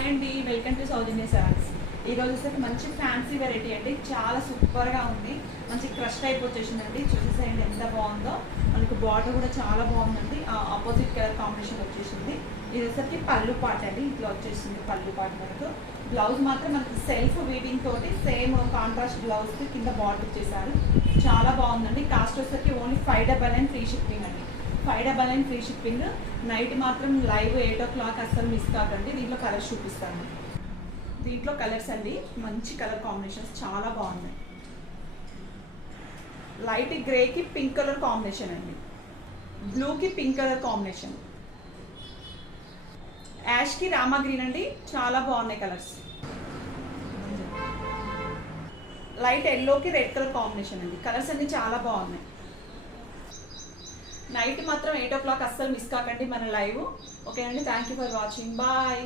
Hi అండి, welcome to south India saris. ఈరోజు వచ్చేసరికి మంచి ఫ్యాన్సీ వెరైటీ అండి, చాలా సూపర్గా ఉంది. మంచి క్రష్ టైప్ వచ్చేసిందండి. చూసేసేయండి ఎంత బాగుందో. మనకు బార్డర్ కూడా చాలా బాగుందండి. ఆపోజిట్ కలర్ కాంబినేషన్ వచ్చేసింది. ఇది వచ్చేసరికి పళ్ళు పాట అండి, ఇట్లా వచ్చేసింది పళ్ళు పాట. మనకు బ్లౌజ్ మాత్రం మనకి సెల్ఫ్ వీవింగ్ తోటి సేమ్ కాంట్రాస్ట్ బ్లౌజ్కి కింద బార్డర్ ఇచ్చేసారు. చాలా బాగుందండి. కాస్ట్ వచ్చేసరికి ఓన్లీ 599 ఫ్రీ షిప్పింగ్ అండి. 599 ఫ్రీ షిప్పింగ్. నైట్ మాత్రం లైవ్ 8 o'clock అస్సలు మిస్ కాకండి. దీంట్లో కలర్స్ చూపిస్తాను. దీంట్లో కలర్స్ అండి, మంచి కలర్ కాంబినేషన్స్ చాలా బాగున్నాయి. లైట్ గ్రేకి పింక్ కలర్ కాంబినేషన్ అండి, బ్లూకి pink colour combination, Yaskhi Rama green అండి. చాలా బాగున్నాయి కలర్స్. లైట్ ఎల్లోకి రెడ్ కలర్ కాంబినేషన్ అండి. కలర్స్ అన్ని చాలా బాగున్నాయి. నైట్ మాత్రం 8 o'clock అస్సలు మిస్ కాకండి మన లైవ్. ఓకే అండి, thank you for watching. Bye.